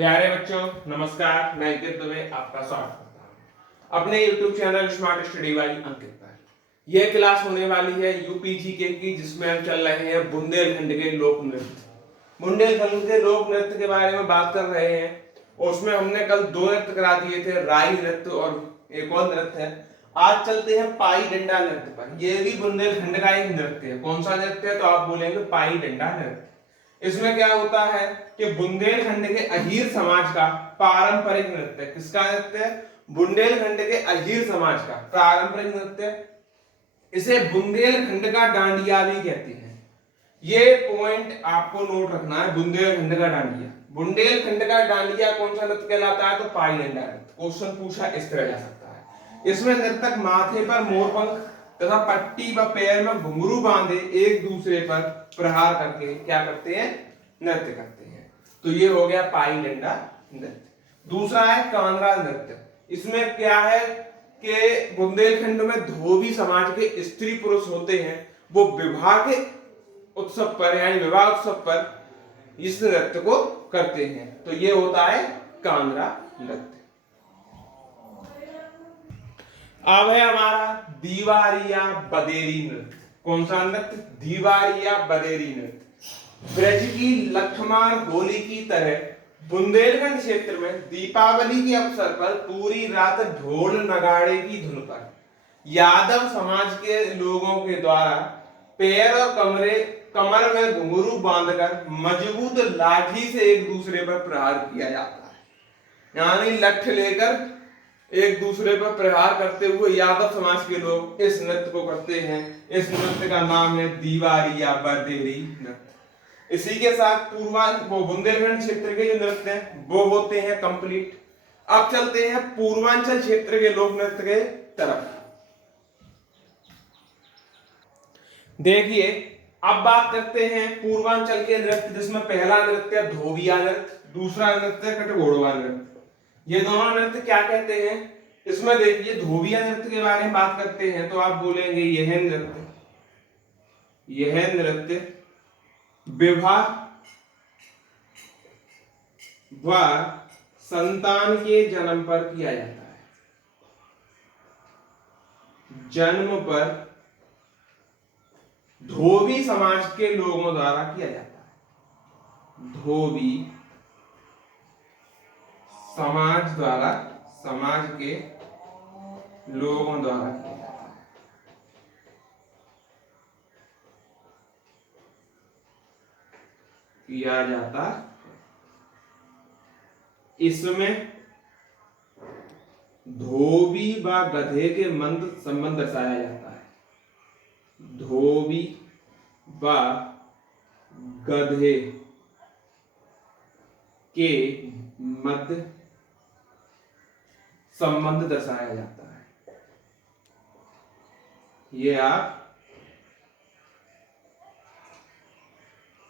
प्यारे बच्चों नमस्कार। मैं अंकित दुबे आपका स्वागत करता हूँ अपने YouTube channel smart study by Ankit पर। यह क्लास होने वाली है यूपीजीके की, जिसमें हम चल रहे हैं बुंदेलखंड के लोक नृत्य। बुंदेलखंड के लोक नृत्य के बारे में बात कर रहे हैं और उसमें हमने कल दो नृत्य करा दिए थे, राई नृत्य और एक और नृत्य है। आज चलते हैं पाई डंडा नृत्य पर। यह भी बुंदेलखंड का एक नृत्य है। कौन सा नृत्य है? तो आप बोलेंगे पाई डंडा नृत्य। इसमें क्या होता है कि बुंदेलखंड के अहीर समाज का पारंपरिक नृत्य। किसका नृत्य? बुंदेलखंड के अहीर समाज का पारंपरिक नृत्य। इसे बुंदेलखंड का डांडिया भी कहते हैं। ये पॉइंट आपको नोट रखना है, बुंदेलखंड का डांडिया। बुंदेलखंड का डांडिया कौन सा नृत्य कहलाता है? तो पाई डंडा नृत्य। क्वेश्चन पूछा इस तरह जा सकता है। इसमें नर्तक माथे पर मोरपंख तथा पट्टी व पैर में घुंघरू बांधे एक दूसरे पर प्रहार करके क्या करते हैं? नृत्य करते हैं। तो ये हो गया पाई डंडा नृत्य। दूसरा है कांगड़ा नृत्य। इसमें क्या है कि बुंदेलखंड में धोबी समाज के स्त्री पुरुष होते हैं, वो विवाह के उत्सव पर यानी विवाह उत्सव पर इस नृत्य को करते हैं। तो ये होता है कांगड़ा नृत्य। अब है हमारा दीवारिया बदेरी नृत्य। कौन सा नृत्य? दीवारिया बदेरी नृत्य। ब्रज की लठमार होली की तरह बुंदेलखंड क्षेत्र में दीपावली के अवसर पर पूरी रात ढोल नगाड़े की धुन पर यादव समाज के लोगों के द्वारा पैर और कमर में घुंघरू बांधकर मजबूत लाठी से एक दूसरे पर प्रहार किया जाता है। यानी लठ लेकर एक दूसरे पर प्रहार करते हुए यादव समाज के लोग इस नृत्य को करते हैं। इस नृत्य का नाम है दीवारिया बदेरी नृत्य। इसी के साथ बुंदेलखंड क्षेत्र के जो नृत्य हैं वो होते हैं कंप्लीट। अब चलते हैं पूर्वांचल क्षेत्र के लोक नृत्य के तरफ। देखिए, अब बात करते हैं पूर्वांचल के नृत्य, जिसमें पहला नृत्य धोबिया नृत्य, दूसरा नृत्य कटघोड़वा नृत्य। ये दोनों नृत्य क्या कहते हैं? इसमें देखिए, धोबिया नृत्य के बारे में बात करते हैं तो आप बोलेंगे यह नृत्य विवाह व संतान के जन्म पर किया जाता है। जन्म पर धोबी समाज के लोगों द्वारा किया जाता है। धोबी समाज द्वारा, समाज के लोगों द्वारा किया जाता है। किया जाता है। इसमें धोबी व गधे के संबंध दर्शाया जाता है। धोबी व गधे के मध्य संबंध दर्शाया जाता है। ये आप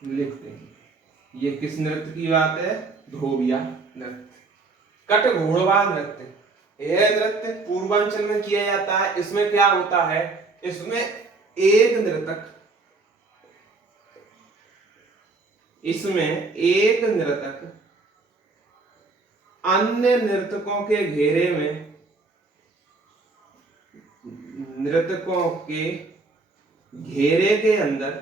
लिखते हैं। ये किस नृत्य की बात है? धोबिया नृत्य। कटघोड़वा नृत्य। यह नृत्य पूर्वांचल में किया जाता है। इसमें क्या होता है? इसमें एक नर्तक अन्य नर्तकों के घेरे में, नर्तकों के घेरे के अंदर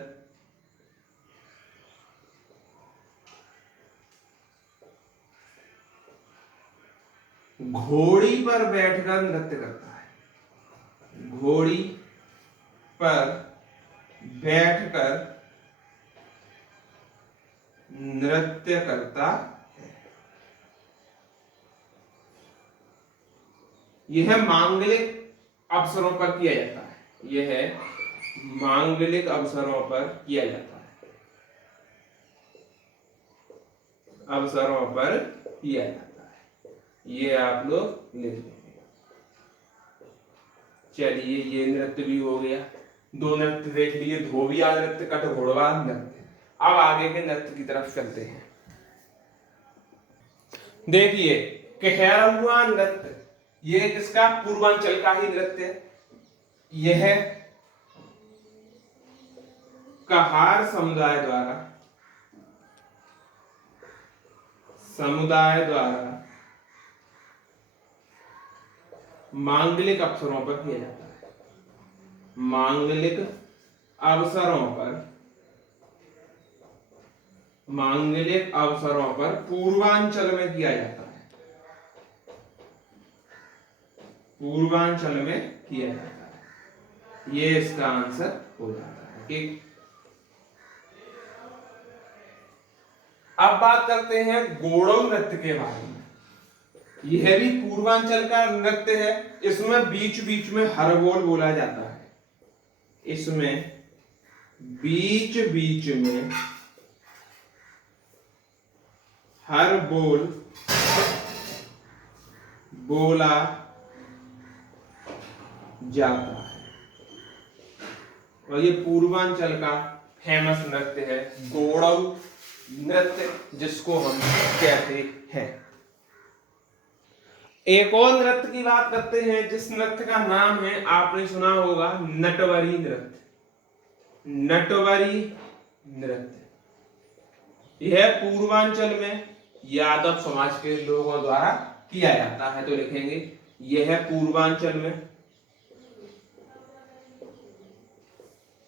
घोड़ी पर बैठकर नृत्य करता है। घोड़ी पर बैठकर नृत्य करता है। यह मांगलिक अवसरों पर किया जाता है। यह मांगलिक अवसरों पर किया जाता है। अवसरों पर किया जाता है। ये आप लोग लिख लेंगे। चलिए, ये नृत्य भी हो गया। दो नृत्य देख लिए, धोबिया नृत्य, कटघोड़वा नृत्य। अब आगे के नृत्य की तरफ चलते हैं। देखिए, कहरवा नृत्य, यह किसका? पूर्वांचल का ही नृत्य है। यह कहार समुदाय द्वारा समुदाय द्वारा मांगलिक अवसरों पर किया जाता है। मांगलिक अवसरों पर पूर्वांचल में किया जाता है। पूर्वांचल में किया जाता है। ये इसका आंसर हो जाता है। ठीक, अब बात करते हैं गोड़ो नृत्य के बारे में। यह भी पूर्वांचल का नृत्य है। इसमें बीच बीच में हर बोल बोला जाता है। इसमें बीच बीच में हर बोल बोला जाता है और ये पूर्वांचल का फेमस नृत्य है, गोड़ऊ नृत्य, जिसको हम कहते हैं। एक और नृत्य की बात करते हैं, जिस नृत्य का नाम है, आपने सुना होगा, नटवरी नृत्य। नटवरी नृत्य यह पूर्वांचल में यादव समाज के लोगों द्वारा किया जाता है। तो लिखेंगे यह पूर्वांचल में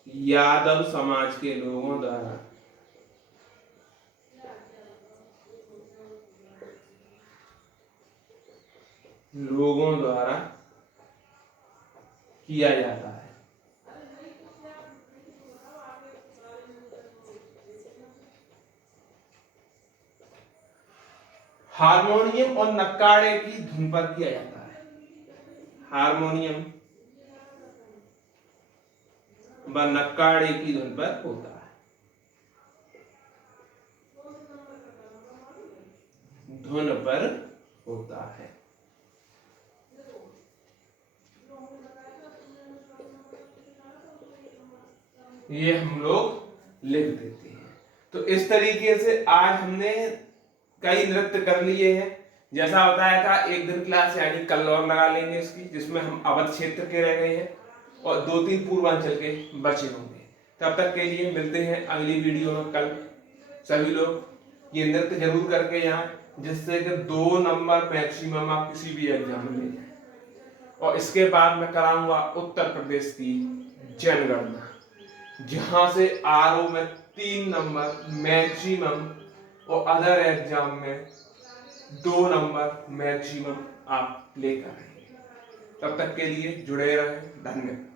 यादव समाज के लोगों द्वारा किया जाता है। हारमोनियम और नक्काड़े की धुन पर किया जाता है। हारमोनियम व नक्काड़े की धुन पर होता है। धुन पर होता है। ये हम लोग लिख देते हैं। तो इस तरीके से आज हमने कई नृत्य कर लिए हैं। जैसा बताया था, एक दिन क्लास यानी कल और लगा लेंगे इसकी, जिसमें हम अवध क्षेत्र के रह गए हैं और 2-3 पूर्वांचल के बचे होंगे। तब तक के लिए मिलते हैं अगली वीडियो में कल। सभी लोग ये नृत्य जरूर करके जाएं, जिससे कि 2 नंबर मैक्सिमम आप किसी भी एग्जाम में ले जाएं। और इसके बाद मैं कराऊंगा उत्तर प्रदेश की जनगणना, जहां से आरओ में 3 नंबर मैक्सिमम और अदर एग्जाम में 2 नंबर मैक्सिमम आप लेकर आएंगे। तब तक के लिए जुड़े रहें। धन्यवाद।